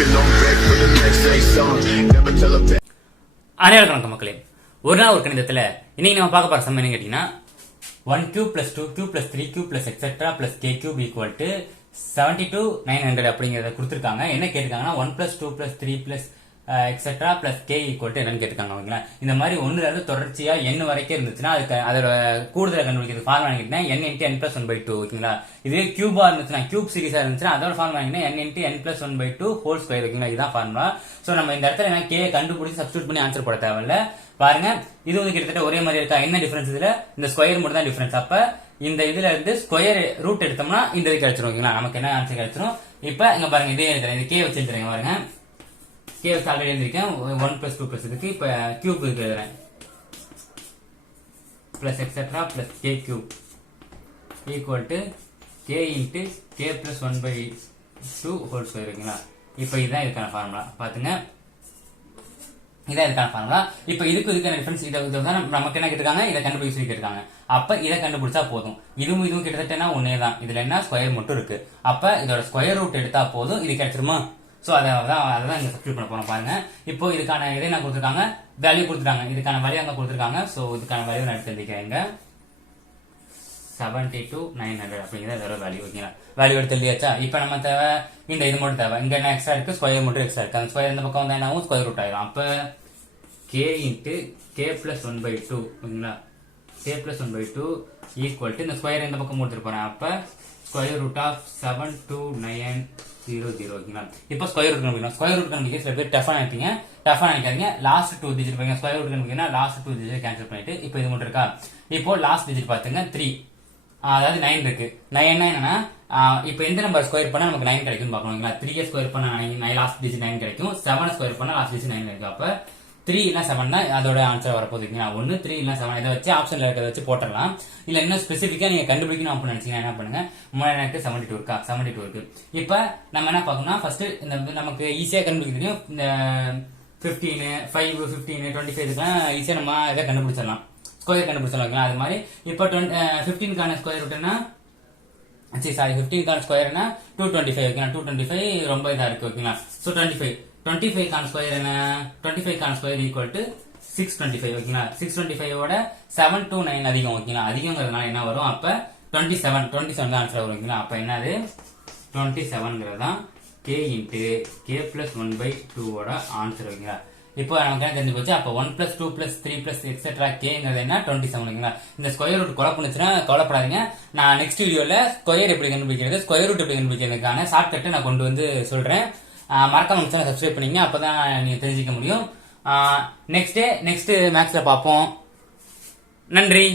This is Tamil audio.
அனைவருக்கும் வணக்கம் மக்களே. ஒரு நாள் ஒரு கணிதத்தில் இன்னைக்கு நம்ம பார்க்க போற சம் என்ன கேட்டீங்கன்னா 1 cube plus 2 cube plus 3 cube plus etc plus k cube equal to 72 900 அப்படிங்கறத கொடுத்திருக்காங்க. என்ன கேட்டிருக்காங்கன்னா 1 plus 2 plus 3 plus etc plus k equal to என்னன்னு கேட்டிருக்காங்க. ஓகேங்களா, இந்த மாதிரி ஒன்னுல இருந்து தொடர்ச்சியா n வரைக்கும் இருந்துச்சுன்னா அதுக்கு அதோட கூடுதலை கண்டுபிடிக்கிறது ஃபார்முலா கேட்டீங்கன்னா n into n plus 1 by 2. ஓகேங்களா, இதே கியூபா இருந்துச்சுன்னா கியூப் சீரிஸா இருந்துச்சுன்னா அதோட formula n into n plus 1 by 2 whole square. ஓகேங்களா, இதுதான் ஃபார்முலா. சோ நம்ம இந்த இடத்துல என்ன k கண்டுபிடிச்சு சப்ஸ்டிட்யூட் பண்ணி ஆன்சர் போட தேவையில்ல. பாருங்க, இது வந்து கிட்டத்தட்ட ஒரே மாதிரி இருக்கா. என்ன டிஃபரன்ஸ் இதுல? இந்த ஸ்கொயர் மட்டும் தான் டிஃபரன்ஸ். அப்ப இந்த இதுல இருந்து ஸ்கொயர் ரூட் எடுத்தோம்னா இந்த இது கிடைச்சிரும். ஓகேங்களா, நமக்கு என்ன ஆன்சர் கிடைச்சிரும். இப்ப இங்க பாருங்க, இதே எழுதுறேன், இது k வச்சு எழுதுறேன். பாருங்க, k வச்சு ஆல்ரெடி எழுதிருக்கேன். 1 plus 2 plus இருக்கு. இப்ப கியூப் இருக்கு எழுதுறேன், plus etcetera plus k cube equal to k into k plus 1 by 2 whole square. இருக்குங்களா, இப்ப இதுதான் இதுக்கான ஃபார்முலா. பாத்துங்க, இதான் இதுக்கான ஃபார்முலா. இப்ப இதுக்கான டிஃபரன்ஸ் இதான் நமக்கு என்ன கேட்டிருக்காங்க, இதை கண்டுபிடிச்சு கேட்டிருக்காங்க. அப்ப இதை கண்டுபிடிச்சா போதும். இதுவும் இதுவும் கிட்டத்தட்ட ஒன்னே தான். இதுல என்ன ஸ்கொயர் மட்டும் இருக்கு. அப்ப இதோட ஸ்கொயர் ரூட் எடுத்தா போதும், இது கிடைச்சிருமா? சோ அதான் இங்க சப்ஸ்டிட்யூட் பண்ண போறோம். பாருங்க, இப்போ இதுக்கான இதை என்ன கொடுத்திருக்காங்க, வேல்யூ கொடுத்துருக்காங்க. இதுக்கான வேல்யூ அங்க கொடுத்திருக்காங்க. சோ இதுக்கான வேல்யூ நான் எடுத்து எழுதிக்கிறேன். 72 900 அப்படிங்கிற இதோட வேல்யூ. ஓகேங்களா, வேல்யூ எடுத்து எழுதியாச்சா? இப்ப நம்ம தேவை இந்த இது மட்டும் தேவை. இங்க என்ன எக்ஸ்ட்ரா இருக்கு, ஸ்கொயர் மட்டும் எக்ஸ்ட்ரா இருக்கு. அந்த ஸ்கொயர் இந்த பக்கம் வந்து என்ன ஆகும், ஸ்கொயர் ரூட் ஆயிடும். அப்ப k into k plus 1 by 2. ஓகேங்களா, k plus 1 by 2 equal to இந்த ஸ்கொயர் இந்த பக்கம் கொடுத்துட்டு போறேன். அப்ப ஸ்கொயர் ரூட் ஆஃப் 72900. ஓகேங்களா, இப்போ ஸ்கொயர் ரூட் கண்டுபிடிக்கணும். ஸ்கொயர் ரூட் கண்டுபிடிக்க சில பேர் டஃபா நினைப்பீங்க. டஃபா நினைக்காதீங்க. லாஸ்ட் 2 டிஜிட் பாருங்க. ஸ்கொயர் ரூட் கண்டுபிடிக்கனா லாஸ்ட் 2 டிஜிட் கேன்சல் பண்ணிட்டு இப்போ இது மட்டும் இருக்கா. இப்போ லாஸ்ட் டிஜிட் பாத்துங்க 3, அதாவது 9 இருக்கு. 9 என்னன்னா இப்போ எந்த நம்பர் ஸ்கொயர் பண்ணா நமக்கு 9 கிடைக்கும் பார்க்கணும். 3 ஸ்கொயர் பண்ணா லாஸ்ட் டிஜிட் 9 கிடைக்கும். 7 ஸ்கொயர் பண்ணா லாஸ்ட் டிஜிட் 9 கிடைக்கும். அப்ப 3 இல்ல 7 தான் அதோட ஆன்சர் வரப்போகுது. 1 3 இல்ல 7 இதை வச்சு ஆப்ஷன்ல இருக்கிறத வச்சு போட்டுடலாம். இல்ல இன்னும் ஸ்பெசிஃபிக்கா நீங்க கண்டுபிடிக்கணும் அப்படின்னு நினைச்சீங்கன்னா என்ன பண்ணுங்க, 3272 இருக்கா, 72 இருக்கு. இப்ப நம்ம என்ன பார்க்கணும்னா ஃபர்ஸ்ட் இந்த நமக்கு ஈஸியா கண்டுபிடிக்க தெரியும். இந்த 15 5 15 25 இதுக்கெல்லாம் ஈஸியா நம்ம இதை கண்டுபிடிச்சிடலாம், ஸ்கொயர் கண்டுபிடிச்சிடலாம். அது மாதிரி இப்போ 15க்கான ஸ்கொயர் ரூட்னா சாரி 15க்கான ஸ்கொயர்னா 225. ஓகேங்களா, 225 ரொம்ப இதா இருக்கு. ஓகேங்களா, சோ 25க்கான ஸ்கொயர் என்ன, 25க்கான ஸ்கொயர் ஈக்குவல் டு 625. ஓகேங்களா, 625 ஓட 7 to 9 அதிகம். ஓகேங்களா, அதிகங்கிறதுனால என்ன வரும், அப்ப 27 தான் ஆன்சர் வரும். ஓகேங்களா, அப்ப என்னது 27ங்கிறது தான் k into k plus 1 by 2 ஓட ஆன்சர். ஓகேங்களா, இப்போ நமக்கு என்ன தெரிஞ்சு போச்சு. அப்ப 1 plus 2 plus 3 plus எக்ஸெட்ரா கேங்கிறது என்ன 27. ஓகேங்களா, இந்த ஸ்கொயர் ரூட் குழப்பணுச்சுன்னா கவலைப்படாதீங்க. நான் நெக்ஸ்ட் வீடியோல ஸ்கொயர் எப்படி கண்டுபிடிக்கிறது, ஸ்கொயர் ரூட் எப்படி கண்டுபிடிக்கிறதுக்கான ஷார்ட்கட்டை நான் கொண்டு வந்து சொல்றேன். மறக்காம சேனல் சப்ஸ்கிரைப் பண்ணீங்க, அப்பதான் நீங்க தெரிஞ்சுக்க முடியும். நெக்ஸ்ட் மேக்ஸ்ல பார்ப்போம். நன்றி.